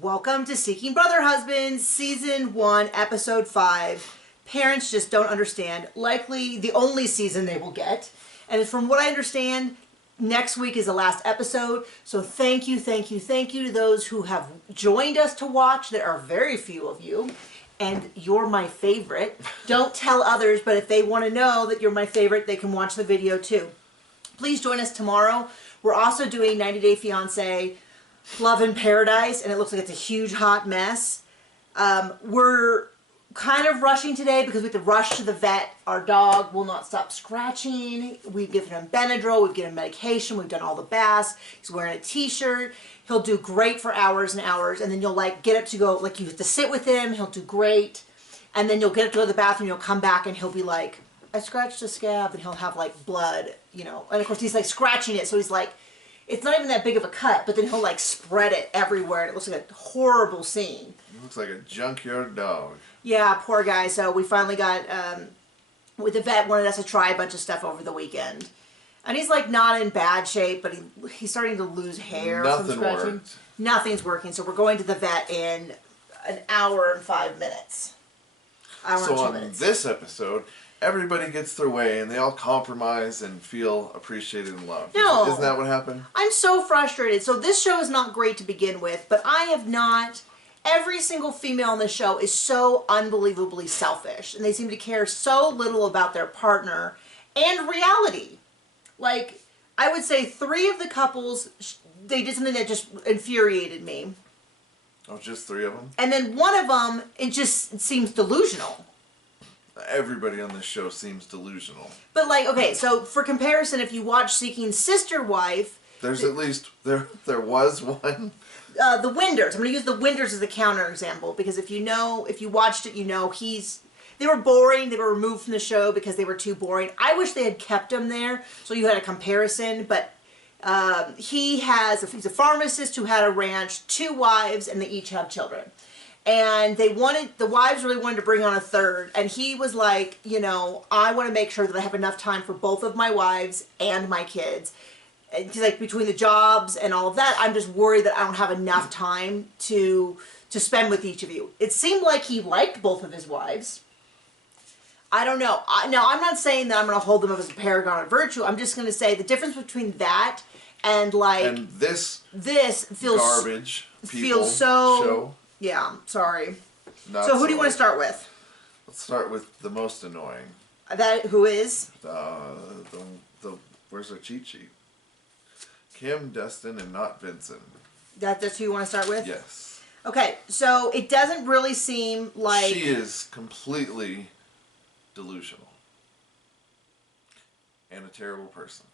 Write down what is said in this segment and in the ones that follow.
Welcome to Seeking Brother Husbands, Season 1, Episode 5. Parents just don't understand. Likely the only season they will get. And from what I understand, next week is the last episode. So thank you to those who have joined us to watch. There are very few of you. And you're my favorite. Don't tell others, but if they want to know that you're my favorite, they can watch the video too. Please join us tomorrow. We're also doing 90 Day Fiancé Love in Paradise, and it looks like it's a huge hot mess. We're kind of rushing today because we have to rush to the vet. Our dog will not stop scratching. We've given him Benadryl, we've given him medication, we've done all the baths. He's wearing a t-shirt. He'll do great for hours and hours, and then you'll like get up to go, like you have to sit with him, he'll do great. And then you'll get up to go to the bathroom, you'll come back and he'll be like, I scratched a scab, and he'll have like blood, you know. And of course he's like scratching it, so he's like, it's not even that big of a cut, but then he'll like spread it everywhere, and it looks like a horrible scene. It looks like a junkyard dog. Yeah, poor guy. So we finally got, with the vet wanted us to try a bunch of stuff over the weekend. And he's like not in bad shape, but he's starting to lose hair from scratching. Worked. Nothing's working, so we're going to the vet in an hour and 5 minutes. So on this episode, everybody gets their way and they all compromise and feel appreciated and loved. No. Isn't that what happened? I'm so frustrated. So this show is not great to begin with, but I have not... Every single female on the show is so unbelievably selfish, and they seem to care so little about their partner and reality. Like, I would say 3 of the couples, they did something that just infuriated me. Oh, just 3 of them? And then one of them, it just seems delusional. Everybody on this show seems delusional. But like, okay, so for comparison, if you watch Seeking Sister Wife... There's at least, there was one. The Winders. I'm going to use the Winders as a counter example, because if you watched it, you know they were boring. They were removed from the show because they were too boring. I wish they had kept him there so you had a comparison, but he's a pharmacist who had a ranch, 2 wives, and they each have children. And the wives really wanted to bring on a 3rd, and he was like, you know, I want to make sure that I have enough time for both of my wives and my kids. And like between the jobs and all of that, I'm just worried that I don't have enough time to spend with each of you. It seemed like he liked both of his wives. I don't know. Now, I'm not saying that I'm going to hold them up as a paragon of virtue. I'm just going to say the difference between that and like... And this feels... Garbage feels so... show. Yeah, sorry. Not so who do you want to start with? Let's start with the most annoying. Who is? Where's our cheat sheet? Kim, Dustin, and not Vincent. That's who you want to start with? Yes. Okay, so it doesn't really seem like... She is completely delusional. And a terrible person.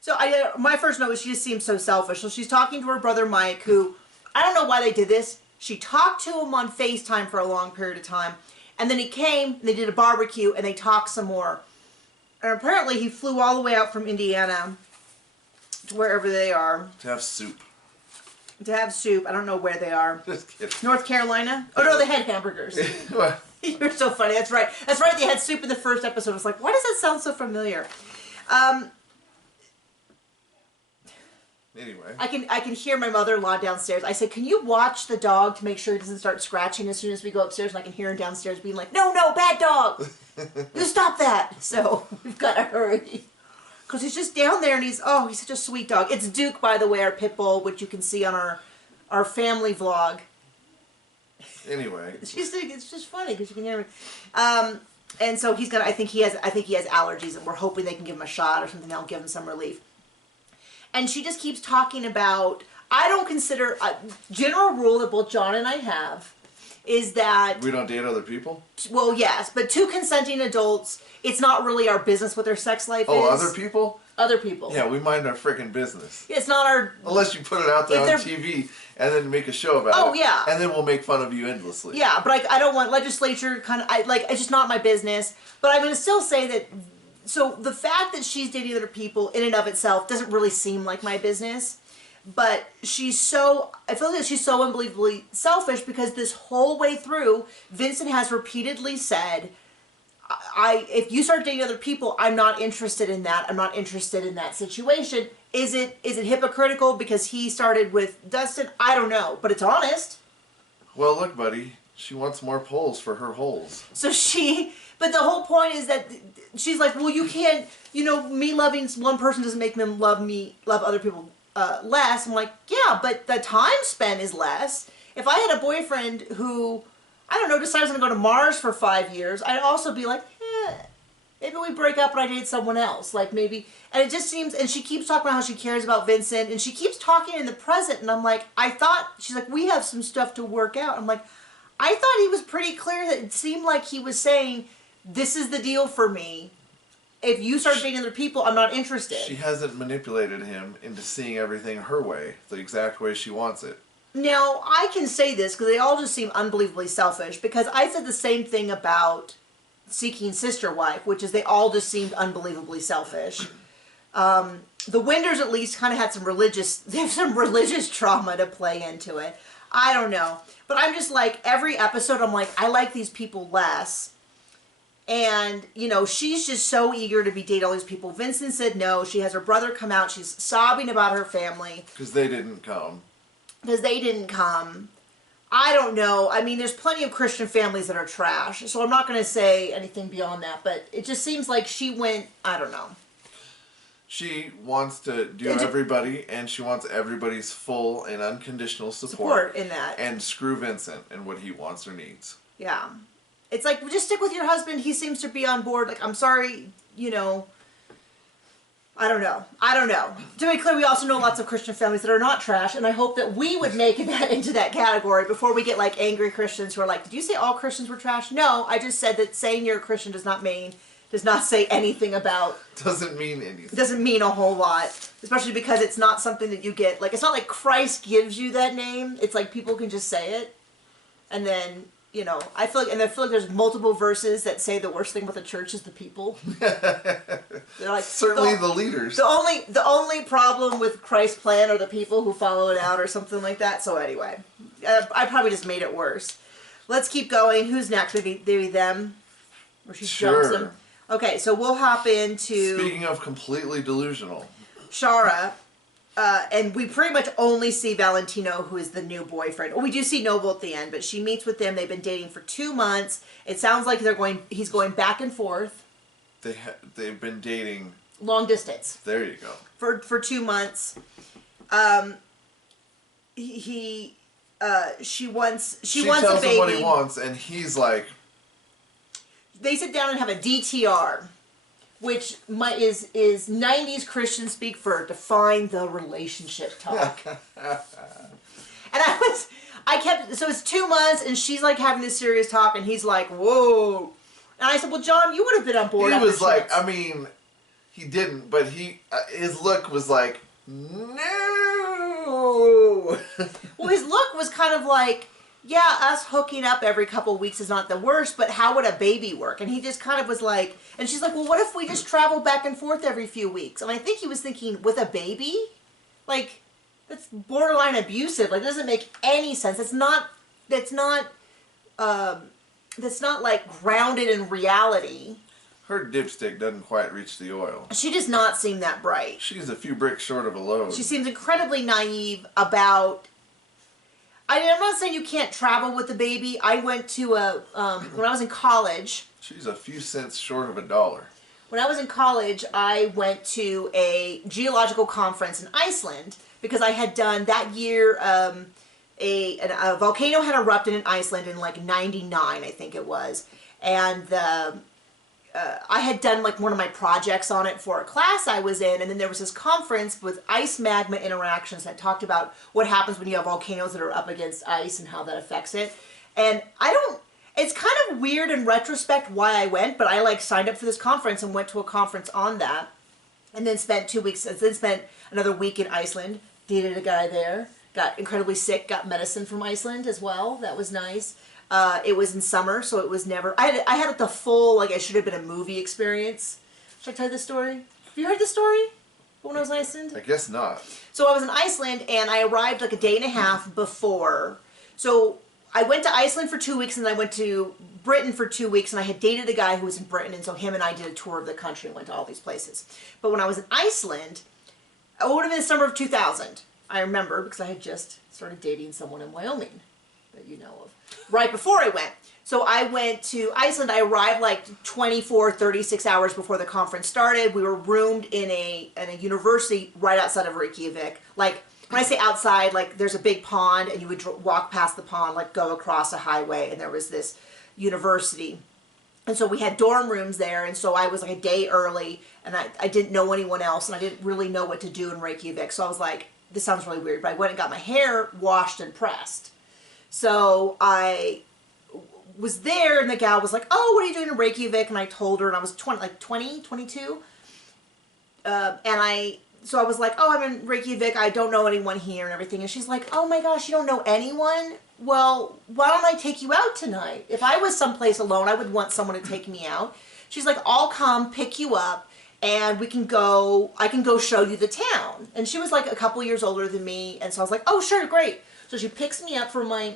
So my first note was she just seems so selfish. So she's talking to her brother Mike, who... I don't know why they did this. She talked to him on FaceTime for a long period of time. And then he came, and they did a barbecue, and they talked some more. And apparently he flew all the way out from Indiana... to wherever they are. To have soup. To have soup. I don't know where they are. Just kidding. North Carolina? Oh no, they had hamburgers. You're so funny. That's right. That's right. They had soup in the first episode. I was like, why does that sound so familiar? Anyway. I can hear my mother-in-law downstairs. I said, can you watch the dog to make sure he doesn't start scratching as soon as we go upstairs? And I can hear him downstairs being like, no, bad dog. You stop that. So we've got to hurry. Because he's just down there and he's such a sweet dog. It's Duke, by the way, our pit bull, which you can see on our family vlog. Anyway. It's just funny because you can hear him. And so I think he has allergies, and we're hoping they can give him a shot or something that'll give him some relief. And she just keeps talking about, I don't consider, a general rule that both John and I have is that... We don't date other people? Well, yes, but 2 consenting adults, it's not really our business what their sex life is. Oh, other people? Other people. Yeah, we mind our frickin' business. It's not our... Unless you put it out there on TV and then make a show about it. Oh, yeah. And then we'll make fun of you endlessly. Yeah, but I don't want legislature kind of... it's just not my business. But I'm going to still say that... So the fact that she's dating other people in and of itself doesn't really seem like my business. But I feel like she's so unbelievably selfish because this whole way through, Vincent has repeatedly said, if you start dating other people, I'm not interested in that. I'm not interested in that situation. Is it hypocritical because he started with Dustin? I don't know, but it's honest. Well, look, buddy, she wants more poles for her holes. So but the whole point is that she's like, well, you can't, me loving one person doesn't make them love other people less. I'm like, yeah, but the time spent is less. If I had a boyfriend who, I don't know, decided I was going to go to Mars for 5 years, I'd also be like, maybe we break up and I date someone else. Like maybe, and it just seems, and she keeps talking about how she cares about Vincent, and she keeps talking in the present, and I'm like, she's like, we have some stuff to work out. I'm like, I thought he was pretty clear that it seemed like he was saying, this is the deal for me. If you start dating other people, I'm not interested. She hasn't manipulated him into seeing everything her way, the exact way she wants it. Now, I can say this because they all just seem unbelievably selfish, because I said the same thing about Seeking Sister Wife, which is they all just seemed unbelievably selfish. The Winders at least kind of had they have some religious trauma to play into it. I don't know. But I'm just like, every episode I'm like, I like these people less. And, she's just so eager to be dating all these people. Vincent said no. She has her brother come out. She's sobbing about her family. Because they didn't come. I don't know. I mean, there's plenty of Christian families that are trash. So I'm not going to say anything beyond that. But it just seems like she went, I don't know. She wants to do everybody, and she wants everybody's full and unconditional support in that. And screw Vincent and what he wants or needs. Yeah. It's like, just stick with your husband. He seems to be on board. Like, I'm sorry, I don't know. To be clear, we also know lots of Christian families that are not trash, and I hope that we would make that into that category before we get, like, angry Christians who are like, did you say all Christians were trash? No, I just said that saying you're a Christian does not say anything about... Doesn't mean anything. Doesn't mean a whole lot. Especially because it's not something that you get... Like, it's not like Christ gives you that name. It's like people can just say it. And then, I feel like there's multiple verses that say the worst thing about the church is the people. They're like... Certainly the leaders. The only problem with Christ's plan are the people who follow it out or something like that. So anyway, I probably just made it worse. Let's keep going. Who's next? Maybe them? Or she jumps them? Okay, so we'll hop into... Speaking of completely delusional. Shara, and we pretty much only see Valentino, who is the new boyfriend. Well, we do see Noble at the end, but she meets with them. They've been dating for 2 months. It sounds like he's going back and forth. They've been dating... Long distance. There you go. For 2 months. She wants She a tells baby. him what he wants, and he's like... They sit down and have a DTR, which is 90s Christian speak for define the relationship talk. And so it's 2 months, and she's like having this serious talk, and he's like, whoa. And I said, well, John, you would have been on board. He was like, I mean, he didn't, but his look was like, no. Well, his look was kind of like, yeah, us hooking up every couple of weeks is not the worst, but how would a baby work? And he just kind of was like, and she's like, well, what if we just travel back and forth every few weeks? And I think he was thinking, with a baby? Like, that's borderline abusive. Like, it doesn't make any sense. That's not like grounded in reality. Her dipstick doesn't quite reach the oil. She does not seem that bright. She's a few bricks short of a load. She seems incredibly naive about... I'm not saying you can't travel with the baby. I went to when I was in college. She's a few cents short of $1. When I was in college, I went to a geological conference in Iceland because I had done that year. A volcano had erupted in Iceland in like '99, I think it was, and I had done like one of my projects on it for a class I was in, and then there was this conference with ice magma interactions that talked about what happens when you have volcanoes that are up against ice and how that affects it. And it's kind of weird in retrospect why I went, but I like signed up for this conference and went to a conference on that, and then spent 2 weeks, and then spent another week in Iceland, dated a guy there, got incredibly sick, got medicine from Iceland as well. That was nice. It was in summer, so it was never... I had the full, like, it should have been a movie experience. Should I tell you the story? Have you heard the story? When I was in Iceland? I guess not. So I was in Iceland, and I arrived like a day and a half before. So I went to Iceland for 2 weeks, and then I went to Britain for 2 weeks, and I had dated a guy who was in Britain, and so him and I did a tour of the country and went to all these places. But when I was in Iceland, it would have been the summer of 2000. I remember, because I had just started dating someone in Wyoming. that you know of, right before I went. So I went to Iceland. I arrived like 24, 36 hours before the conference started. We were roomed in a university right outside of Reykjavik. Like, when I say outside, like there's a big pond and you would walk past the pond, like go across a highway, and there was this university. And so we had dorm rooms there, and so I was like a day early, and I didn't know anyone else, and I didn't really know what to do in Reykjavik. So I was like, this sounds really weird, but I went and got my hair washed and pressed. So I was there, and the gal was like, oh, what are you doing in Reykjavik? And I told her, and I was 22. So I was like, oh, I'm in Reykjavik, I don't know anyone here and everything. And she's like, oh my gosh, you don't know anyone? Well, why don't I take you out tonight? If I was someplace alone, I would want someone to take me out. She's like, I'll come pick you up and I can go show you the town. And she was like a couple years older than me. And so I was like, oh, sure, great. So she picks me up from my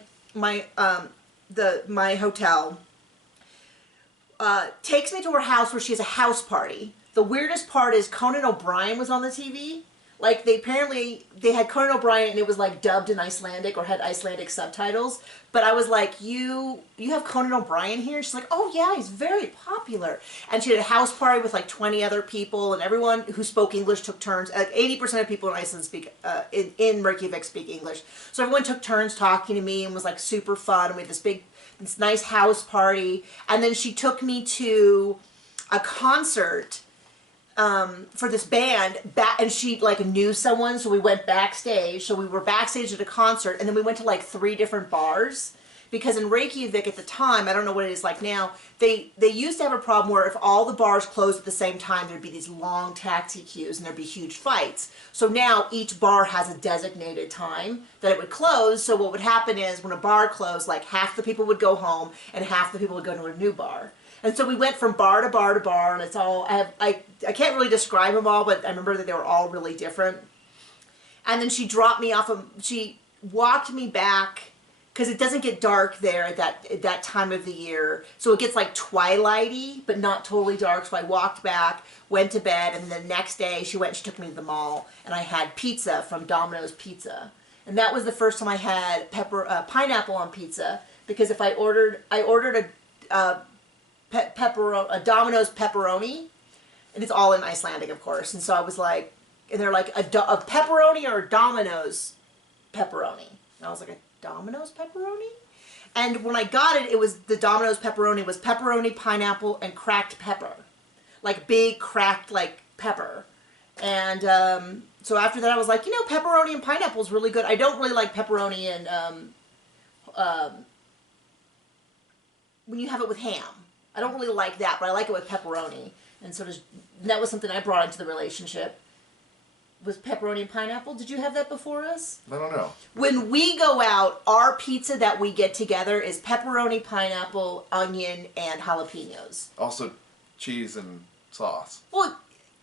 hotel, takes me to her house where she has a house party. The weirdest part is Conan O'Brien was on the TV. Like, they had Conan O'Brien and it was like dubbed in Icelandic or had Icelandic subtitles. But I was like, you have Conan O'Brien here? She's like, oh yeah, he's very popular. And she had a house party with like 20 other people, and everyone who spoke English took turns. Like 80% of people in Iceland in Reykjavik speak English. So everyone took turns talking to me and was like super fun. And we had this nice house party. And then she took me to a concert for this band, and she like knew someone, so we went backstage. So we were backstage at a concert, and then we went to like 3 different bars, because in Reykjavik at the time, I don't know what it is like now, they used to have a problem where if all the bars closed at the same time, there'd be these long taxi queues and there'd be huge fights. So now each bar has a designated time that it would close. So what would happen is when a bar closed, like half the people would go home and half the people would go to a new bar. And so we went from bar to bar to bar, and it's all, I can't really describe them all, but I remember that they were all really different. And then she dropped me off, she walked me back, because it doesn't get dark there at that time of the year. So it gets like twilighty, but not totally dark. So I walked back, went to bed, and the next day she she took me to the mall, and I had pizza from Domino's Pizza. And that was the first time I had pineapple on pizza, because if I ordered a Domino's pepperoni, and it's all in Icelandic, of course. And so I was like, and they're like, a pepperoni or a Domino's pepperoni? And I was like, a Domino's pepperoni? And when I got it, it was the Domino's pepperoni was pepperoni, pineapple, and cracked pepper, like big cracked like pepper. And so after that, I was like, pepperoni and pineapple is really good. I don't really like pepperoni and when you have it with ham. I don't really like that, but I like it with pepperoni. And so that was something I brought into the relationship. Was pepperoni and pineapple. Did you have that before us? I don't know. When we go out, our pizza that we get together is pepperoni, pineapple, onion, and jalapenos. Also cheese and sauce. Well,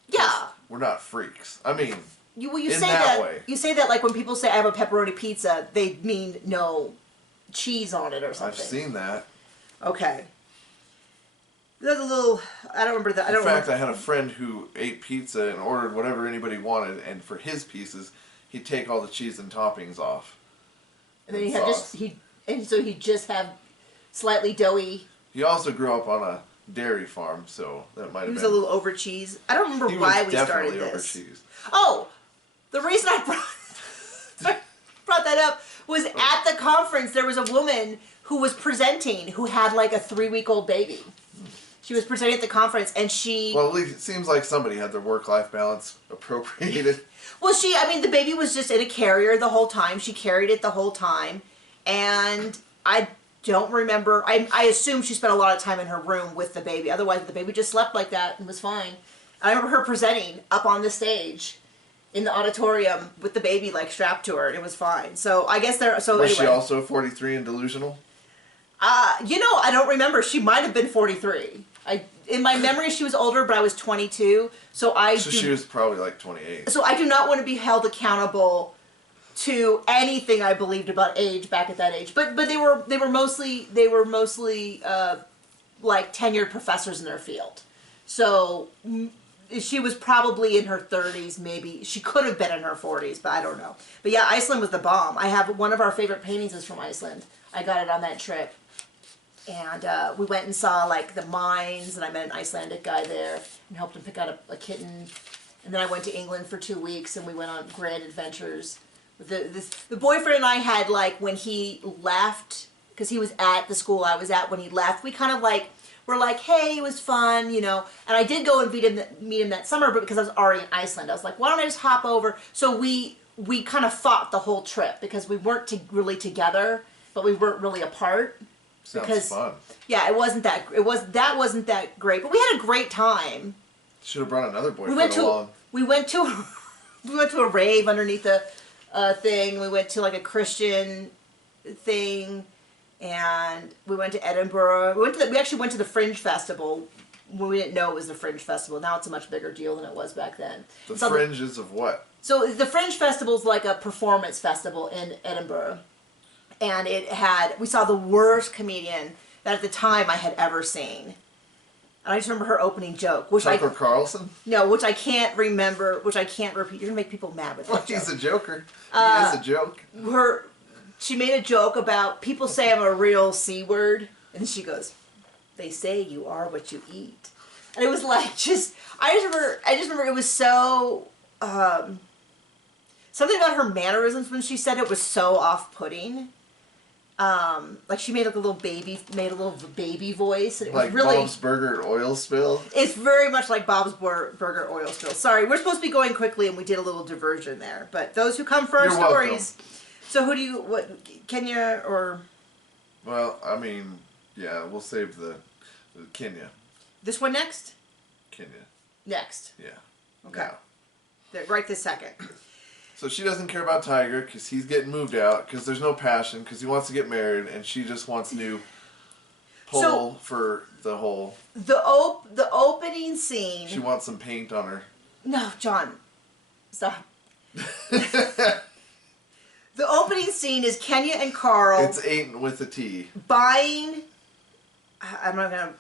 yeah. We're not freaks. I mean, you say that you say that like when people say I have a pepperoni pizza, they mean no cheese on it or something. I've seen that. Okay. There's a little, I don't remember that. In fact, I had a friend who ate pizza and ordered whatever anybody wanted, and for his pieces, he'd take all the cheese and toppings off. And then he'd just have slightly doughy. He also grew up on a dairy farm, so that might have been. He was a little over cheese. I don't remember why we started this. Over cheese. Oh, the reason I brought that up was at the conference there was a woman who was presenting who had like a 3-week-old baby. She was presenting at the conference, and she... Well, at least it seems like somebody had their work-life balance appropriated. Well, the baby was just in a carrier the whole time. She carried it the whole time, and I don't remember... I assume she spent a lot of time in her room with the baby. Otherwise, the baby just slept like that and was fine. I remember her presenting up on the stage in the auditorium with the baby, like, strapped to her, and it was fine. So, I guess there... So was she also 43 and delusional? I don't remember. She might have been 43. In my memory, she was older, but I was 22. So she was probably like 28. So I do not want to be held accountable to anything I believed about age back at that age. But they were mostly like tenured professors in their field. So she was probably in her 30s, maybe. She could have been in her 40s, but I don't know. But yeah, Iceland was the bomb. I have one of our favorite paintings is from Iceland. I got it on that trip. And we went and saw like the mines, and I met an Icelandic guy there and helped him pick out a kitten. And then I went to England for 2 weeks, and we went on grand adventures. The boyfriend and I had, like, when he left, because he was at the school I was at when he left, we kind of like, were like, hey, it was fun, you know. And I did go and meet him that summer, but because I was already in Iceland, I was like, why don't I just hop over? So we kind of fought the whole trip because we weren't really together, but we weren't really apart. Sounds fun. Yeah, that wasn't that great, but we had a great time. Should have brought another boyfriend along. We went to a rave underneath a thing. We went to like a Christian thing, and we went to Edinburgh. We actually went to the Fringe Festival when we didn't know it was the Fringe Festival. Now it's a much bigger deal than it was back then. The Fringe is of what? So the Fringe Festival is like a performance festival in Edinburgh, and we saw the worst comedian that at the time I had ever seen. And I just remember her opening joke, Tucker Carlson? No, which I can't remember, which I can't repeat. You're gonna make people mad with that. Well, he's a joker. He is a joke. She made a joke about people say I'm a real C word, and she goes, "They say you are what you eat," and it was like I just remember it was so something about her mannerisms when she said it was so off-putting. Like she made like a little baby voice, and it was like really Bob's Burger oil spill. It's very much like Bob's Burger oil spill. Sorry, we're supposed to be going quickly, and we did a little diversion there. But those who come for our stories. Welcome. So Kenya or? Well, I mean, yeah, we'll save the Kenya. This one next. Kenya. Next. Yeah. Okay. Right this second. So she doesn't care about Tiger because he's getting moved out because there's no passion because he wants to get married and she just wants new pull for the whole. The opening scene. She wants some paint on her. No, John. Stop. The opening scene is Kenya and Carl. It's 8 with a T. Buying. I'm not gonna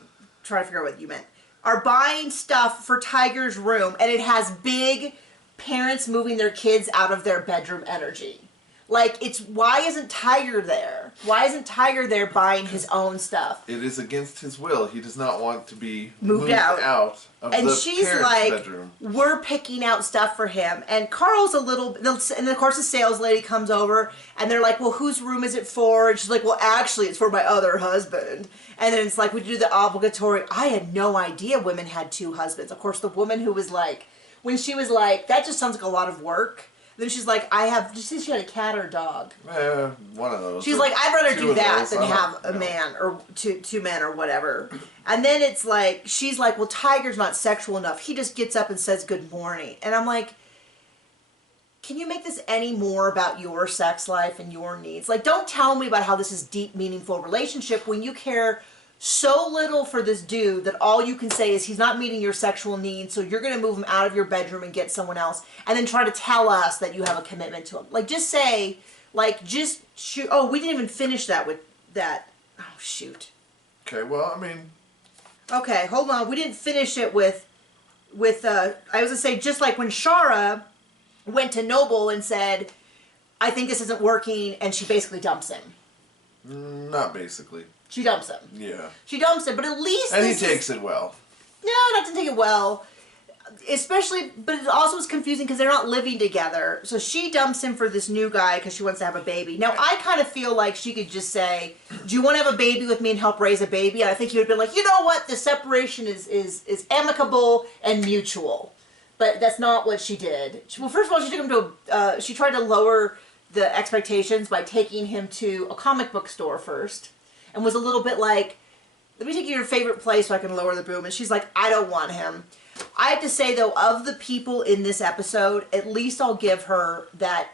try to figure out what you meant. Are buying stuff for Tiger's room, and it has big parents moving their kids out of their bedroom energy. Like, why isn't Tiger there? Why isn't Tiger there buying his own stuff? It is against his will. He does not want to be moved out of and the she's parents' like, bedroom. We're picking out stuff for him. And Carl's and of course the sales lady comes over, and they're like, well, whose room is it for? And she's like, well, actually, it's for my other husband. And then it's like, we do the obligatory, I had no idea women had 2 husbands. Of course, the woman who was like, when she was like, that just sounds like a lot of work. Then she's like, she had a cat or a dog. One of those. She's like, I'd rather do that than have a man or two men or whatever. And then it's like, she's like, well, Tiger's not sexual enough. He just gets up and says good morning. And I'm like, can you make this any more about your sex life and your needs? Like, don't tell me about how this is deep, meaningful relationship when you care so little for this dude that all you can say is he's not meeting your sexual needs, so you're going to move him out of your bedroom and get someone else, and then try to tell us that you have a commitment to him. Like, just say, like, just shoot. Oh, we didn't even finish that with that. Oh, shoot. Okay, well, I mean. Okay, hold on. We didn't finish it with I was going to say, just like when Shara went to Noble and said, I think this isn't working, and she basically dumps him. Not basically. She dumps him. Yeah. She dumps him, but at least and he takes it well. No, not to take it well. Especially, but it also is confusing because they're not living together. So she dumps him for this new guy because she wants to have a baby. Now, I kind of feel like she could just say, do you want to have a baby with me and help raise a baby? And I think he would have been like, you know what? The separation is amicable and mutual. But that's not what she did. Well, first of all, she took him to she tried to lower the expectations by taking him to a comic book store first. And was a little bit like, let me take you to your favorite place so I can lower the boom. And she's like, I don't want him. I have to say, though, of the people in this episode, at least I'll give her that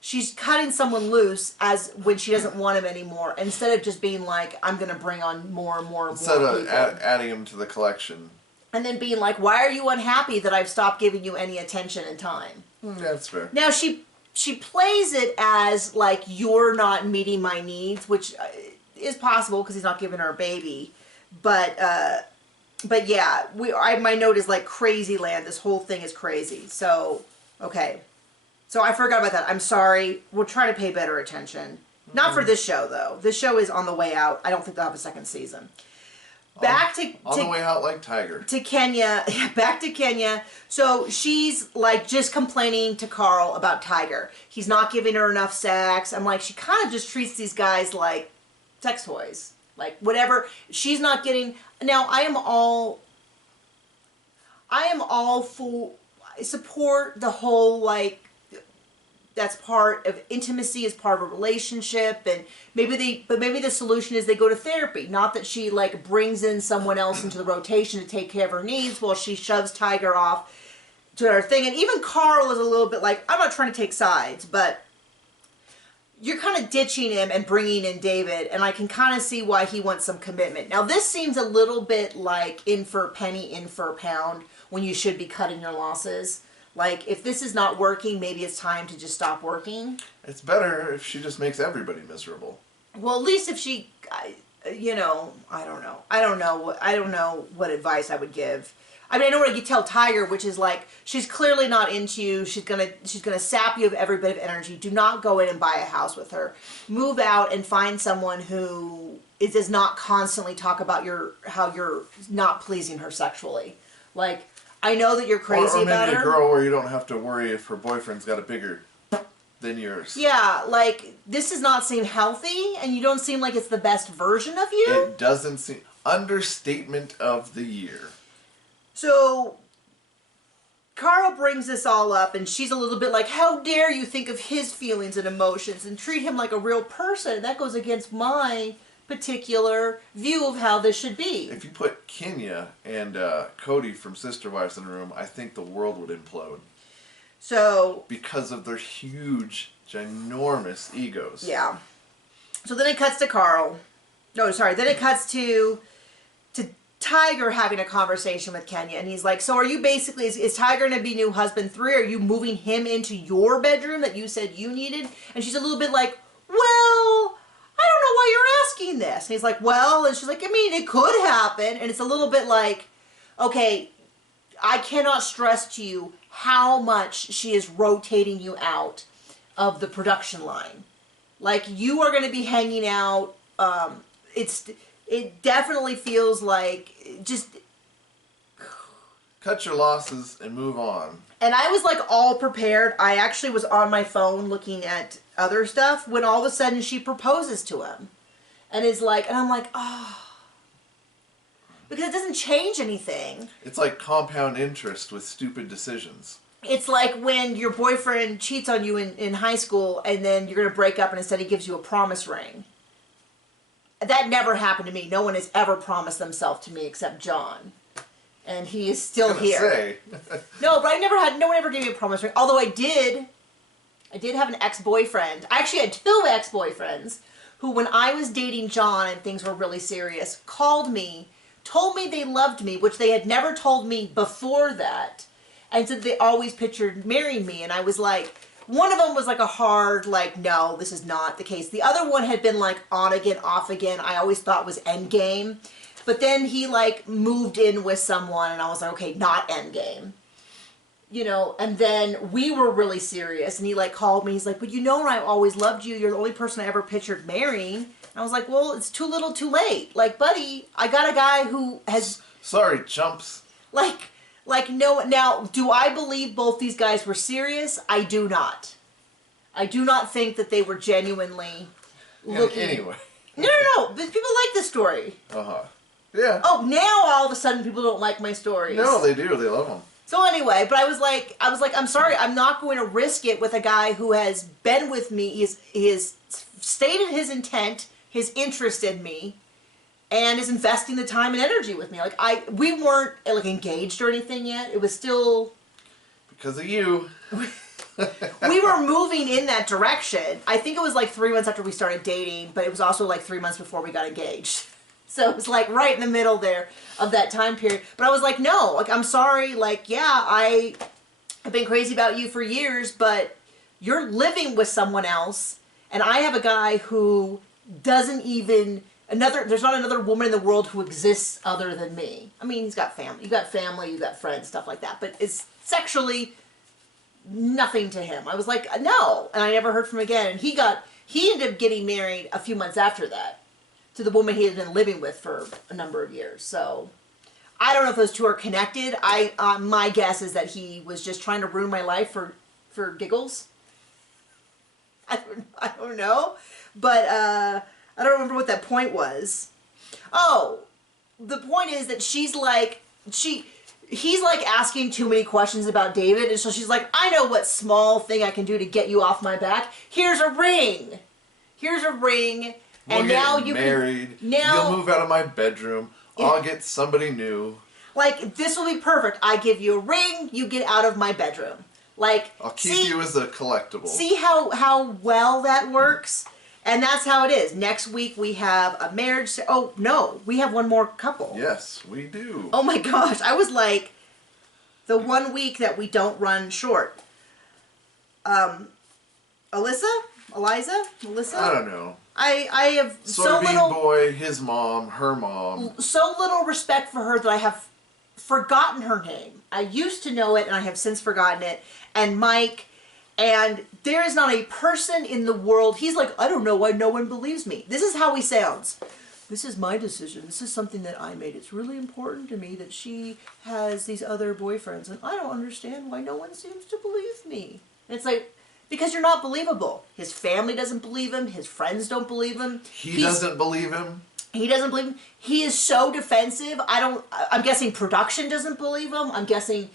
she's cutting someone loose as when she doesn't want him anymore, instead of just being like, I'm going to bring on more and more and more people. Instead of adding him to the collection. And then being like, why are you unhappy that I've stopped giving you any attention and time? Yeah, that's fair. Now, she plays it as, like, you're not meeting my needs, which is possible because he's not giving her a baby. But but yeah, my note is like crazy land. This whole thing is crazy. So, okay. So I forgot about that. I'm sorry. We'll try to pay better attention. Not for this show, though. This show is on the way out. I don't think they'll have a second season. Back on the way out like Tiger. To Kenya. Back to Kenya. So she's like just complaining to Carl about Tiger. He's not giving her enough sex. I'm like, she kind of just treats these guys like sex toys. Like whatever. She's not getting... Now, I am all for... I support the whole, like... That's part of intimacy, is part of a relationship, and maybe the solution is they go to therapy. Not that she like brings in someone else into the rotation to take care of her needs while she shoves Tiger off to her thing. And even Carl is a little bit like, I'm not trying to take sides, but you're kind of ditching him and bringing in David, and I can kind of see why he wants some commitment. Now this seems a little bit like in for a penny, in for a pound, when you should be cutting your losses. Like, if this is not working, maybe it's time to just stop working. It's better if she just makes everybody miserable. Well, at least if she, you know, I don't know. I don't know what advice I would give. I mean, I know what I could tell Tiger, which is like, she's clearly not into you. She's gonna sap you of every bit of energy. Do not go in and buy a house with her. Move out and find someone who does not constantly talk about how you're not pleasing her sexually. Like, I know that you're crazy about her. Or maybe a girl where you don't have to worry if her boyfriend's got a bigger than yours. Yeah, like, this does not seem healthy, and you don't seem like it's the best version of you. It doesn't seem... Understatement of the year. So, Carl brings this all up, and she's a little bit like, how dare you think of his feelings and emotions and treat him like a real person? That goes against my particular view of how this should be. If you put Kenya and Cody from Sister Wives in a room, I think the world would implode. So... Because of their huge, ginormous egos. Yeah. So then it cuts to Carl. No, sorry. Then it cuts to Tiger having a conversation with Kenya. And he's like, so are you basically... Is Tiger going to be new husband 3? Are you moving him into your bedroom that you said you needed? And she's a little bit like, well... I don't know why you're asking this. And he's like, well, and she's like, I mean, it could happen. And it's a little bit like, okay, I cannot stress to you how much she is rotating you out of the production line. Like, you are going to be hanging out. It definitely feels like just... Cut your losses and move on. And I was like all prepared. I actually was on my phone looking at other stuff when all of a sudden she proposes to him. And is like, and I'm like, oh. Because it doesn't change anything. It's like compound interest with stupid decisions. It's like when your boyfriend cheats on you in high school and then you're going to break up and instead he gives you a promise ring. That never happened to me. No one has ever promised themselves to me except John. And he is still here. No, but no one ever gave me a promise ring. Although I did have an ex-boyfriend. I actually had 2 ex-boyfriends who, when I was dating John and things were really serious, called me, told me they loved me, which they had never told me before that, and said they always pictured marrying me. And I was like, one of them was like a hard, like, no, this is not the case. The other one had been like on again, off again. I always thought was endgame. But then he, like, moved in with someone, and I was like, okay, not endgame. You know, and then we were really serious, and he, like, called me. He's like, but you know I always loved you. You're the only person I ever pictured marrying. And I was like, well, it's too little too late. Like, buddy, I got a guy who has... Sorry, chumps. Like, no... Now, do I believe both these guys were serious? I do not. I do not think that they were genuinely looking... Anyway. No. But people like this story. Uh-huh. Yeah. Oh, now all of a sudden people don't like my stories. No, they do. They love them. So anyway, but I was like, I'm sorry, I'm not going to risk it with a guy who has been with me. He has stated his intent, his interest in me, and is investing the time and energy with me. Like, we weren't like engaged or anything yet. It was still... Because of you. We were moving in that direction. I think it was like 3 months after we started dating, but it was also like 3 months before we got engaged. So it was like right in the middle there of that time period. But I was like, no, like, I'm sorry. Like, yeah, I have been crazy about you for years, but you're living with someone else. And I have a guy who doesn't even there's not another woman in the world who exists other than me. I mean, he's got family. You got family, you got friends, stuff like that. But it's sexually nothing to him. I was like, no. And I never heard from him again. And he ended up getting married a few months after that to the woman he had been living with for a number of years. So I don't know if those two are connected. My guess is that he was just trying to ruin my life for giggles. I don't know. But I don't remember what that point was. Oh, the point is that he's like asking too many questions about David, and so she's like, I know what small thing I can do to get you off my back. Here's a ring. And now you married. Now you'll move out of my bedroom. I'll get somebody new. Like, this will be perfect. I give you a ring, you get out of my bedroom. Like, I'll keep you as a collectible. See how well that works? And that's how it is. Next week we have a marriage. Oh, no. We have one more couple. Yes, we do. Oh my gosh. I was like, the 1 week that we don't run short. Eliza? I don't know. I have so Soybean little... boy, his mom, her mom. So little respect for her that I have forgotten her name. I used to know it and I have since forgotten it. And Mike... And there is not a person in the world, he's like, I don't know why no one believes me. This is how he sounds. This is my decision. This is something that I made. It's really important to me that she has these other boyfriends. And I don't understand why no one seems to believe me. And it's like, because you're not believable. His family doesn't believe him. His friends don't believe him. He doesn't believe him. He doesn't believe him. He is so defensive. I'm guessing production doesn't believe him. I'm guessing...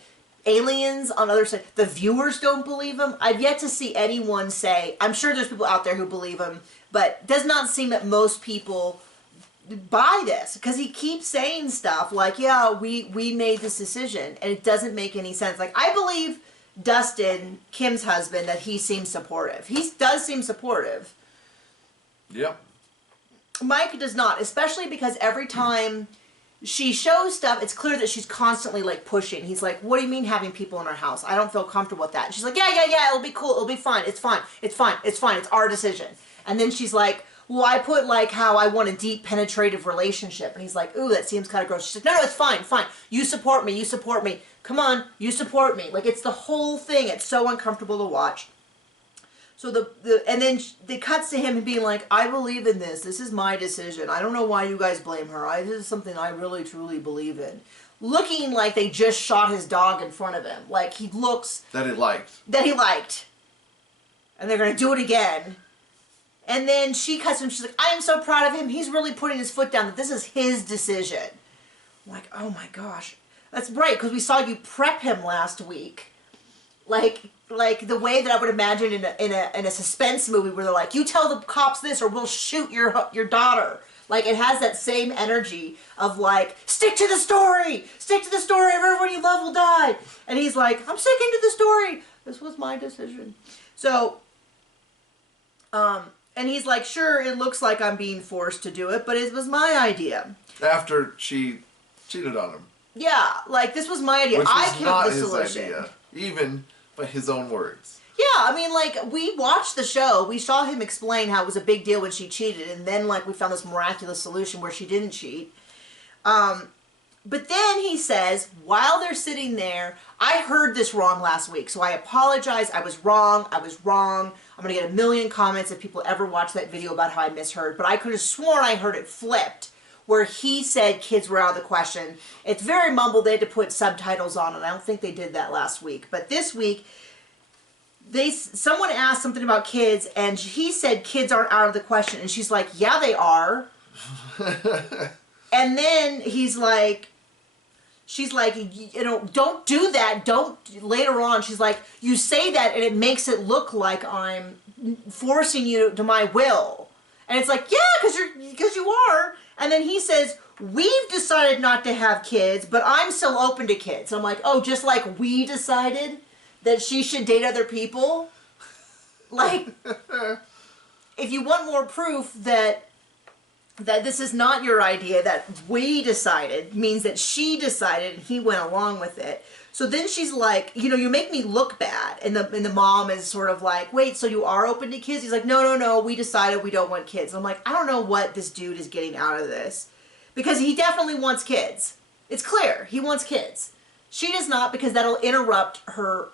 aliens on the other side, the viewers don't believe him. I've yet to see anyone say, I'm sure there's people out there who believe him, but it does not seem that most people buy this, because he keeps saying stuff like, yeah, we made this decision, and it doesn't make any sense. Like, I believe Dustin, Kim's husband, that he seems supportive. He does seem supportive. Yep. Mike does not, especially because every time she shows stuff, it's clear that she's constantly, like, pushing. He's like, what do you mean having people in our house? I don't feel comfortable with that. And she's like, yeah, it'll be cool. It'll be fine. It's fine. It's our decision. And then she's like, well, I put, like, how I want a deep, penetrative relationship. And he's like, ooh, that seems kind of gross. She's like, no, it's fine. You support me. Come on, you support me. Like, it's the whole thing. It's so uncomfortable to watch. So and then it cuts to him being like, I believe in this. This is my decision. I don't know why you guys blame her. This is something I really, truly believe in. Looking like they just shot his dog in front of him. Like, he looks... That he liked. And they're going to do it again. And then she cuts him. She's like, I am so proud of him. He's really putting his foot down that this is his decision. I'm like, oh my gosh. That's right, because we saw you prep him last week. Like the way that I would imagine in a suspense movie where they're like, you tell the cops this or we'll shoot your daughter. Like, it has that same energy of like, stick to the story, everyone you love will die. And he's like, I'm sticking to the story. This was my decision. So, and he's like, sure, it looks like I'm being forced to do it, but it was my idea. After she cheated on him. Yeah, like, this was my idea. I came up with the solution. Idea, even by his own words. Yeah, I mean, like, we watched the show. We saw him explain how it was a big deal when she cheated, and then, like, we found this miraculous solution where she didn't cheat. But then he says, while they're sitting there, I heard this wrong last week, so I apologize. I was wrong. I'm going to get a million comments if people ever watch that video about how I misheard, but I could have sworn I heard it flipped, where he said kids were out of the question. It's very mumbled. They had to put subtitles on, and I don't think they did that last week. But this week, someone asked something about kids, and he said kids aren't out of the question. And she's like, yeah, they are. And then she's like, you know, don't do that. Later on, she's like, you say that, and it makes it look like I'm forcing you to my will. And it's like, yeah, because you are. And then he says, we've decided not to have kids, but I'm still open to kids. I'm like, oh, just like we decided that she should date other people? Like, if you want more proof that that this is not your idea, that we decided means that she decided and he went along with it. So then she's like, you know, you make me look bad. And the mom is sort of like, wait, so you are open to kids? He's like, no, we decided we don't want kids. I'm like, I don't know what this dude is getting out of this. Because he definitely wants kids. It's clear, he wants kids. She does not, because that'll interrupt her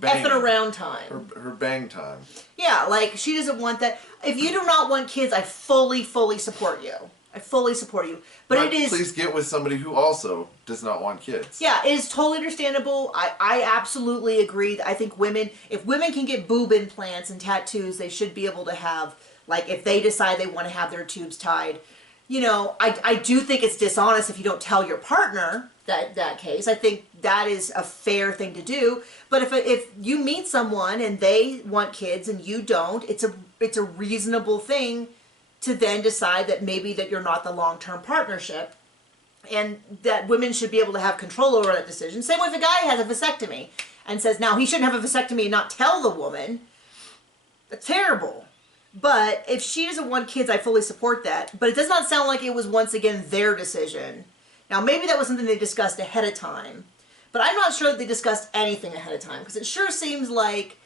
effing around time. Her bang time. Yeah, like, she doesn't want that. If you do not want kids, I fully support you. I fully support you. But it is... Please get with somebody who also does not want kids. Yeah, it is totally understandable. I absolutely agree. I think women, if women can get boob implants and tattoos, they should be able to have, like, if they decide they want to have their tubes tied. You know, I do think it's dishonest if you don't tell your partner that case. I think that is a fair thing to do. But if you meet someone and they want kids and you don't, it's a reasonable thing to then decide that maybe that you're not the long-term partnership, and that women should be able to have control over that decision. Same way if a guy has a vasectomy and says now he shouldn't have a vasectomy and not tell the woman. That's terrible. But if she doesn't want kids, I fully support that. But it does not sound like it was once again their decision. Now maybe that was something they discussed ahead of time. But I'm not sure that they discussed anything ahead of time, because it sure seems like,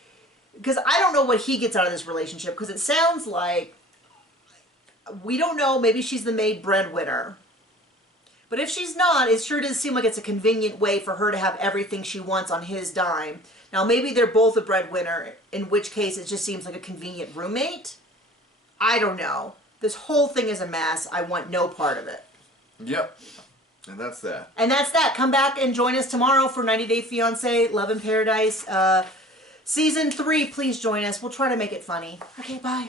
because I don't know what he gets out of this relationship, because it sounds like, we don't know, maybe she's the maid breadwinner. But if she's not, it sure does seem like it's a convenient way for her to have everything she wants on his dime. Now maybe they're both a breadwinner, in which case it just seems like a convenient roommate. I don't know. This whole thing is a mess. I want no part of it. Yep. And that's that. And that's that. Come back and join us tomorrow for 90 Day Fiancé, Love in Paradise. Season 3, please join us. We'll try to make it funny. Okay, bye.